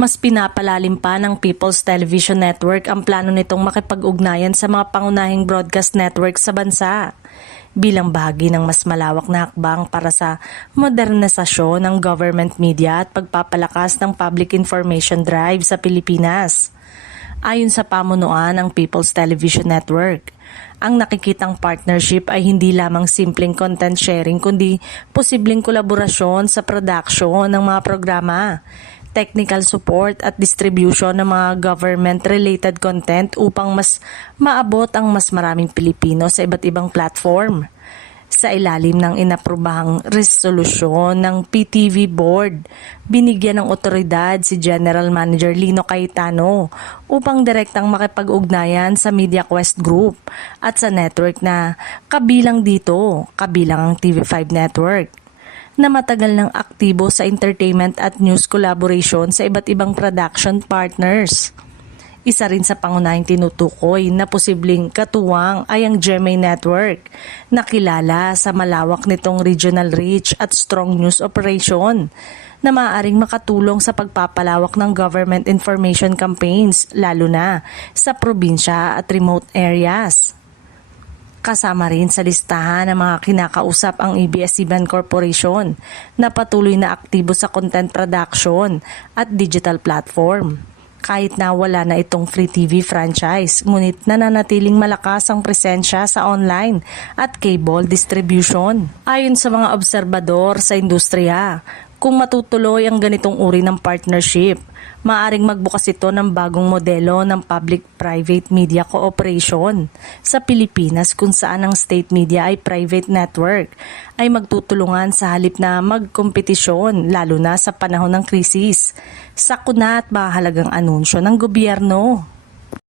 Mas pinapalalim pa ng People's Television Network ang plano nitong makipag-ugnayan sa mga pangunahing broadcast network sa bansa bilang bahagi ng mas malawak na hakbang para sa modernisasyon ng government media at pagpapalakas ng public information drive sa Pilipinas. Ayon sa pamunuan ng People's Television Network, ang nakikitang partnership ay hindi lamang simpleng content sharing kundi posibleng kolaborasyon sa production ng mga programa, technical support at distribution ng mga government-related content upang mas maabot ang mas maraming Pilipino sa iba't ibang platform. Sa ilalim ng inaprubahang resolusyon ng PTV Board, binigyan ng otoridad si General Manager Lino Cayetano upang direktang makipag-ugnayan sa MediaQuest Group at sa network na kabilang ang TV5 Network, na matagal nang aktibo sa entertainment at news collaboration sa iba't ibang production partners. Isa rin sa pangunahing tinutukoy na posibleng katuwang ay ang GMA Network, na kilala sa malawak nitong regional reach at strong news operation, na maaaring makatulong sa pagpapalawak ng government information campaigns lalo na sa probinsya at remote areas. Kasama rin sa listahan ng mga kinakausap ang ABS-CBN Corporation na patuloy na aktibo sa content production at digital platform. Kahit na wala na itong free TV franchise, ngunit nananatiling malakas ang presensya sa online at cable distribution. Ayon sa mga obserbador sa industriya, kung matutuloy ang ganitong uri ng partnership, maaaring magbukas ito ng bagong modelo ng public-private media cooperation sa Pilipinas, kung saan ang state media ay private network ay magtutulungan sa halip na magkompetisyon, lalo na sa panahon ng krisis. Sakuna at mahalagang anunsyo ng gobyerno.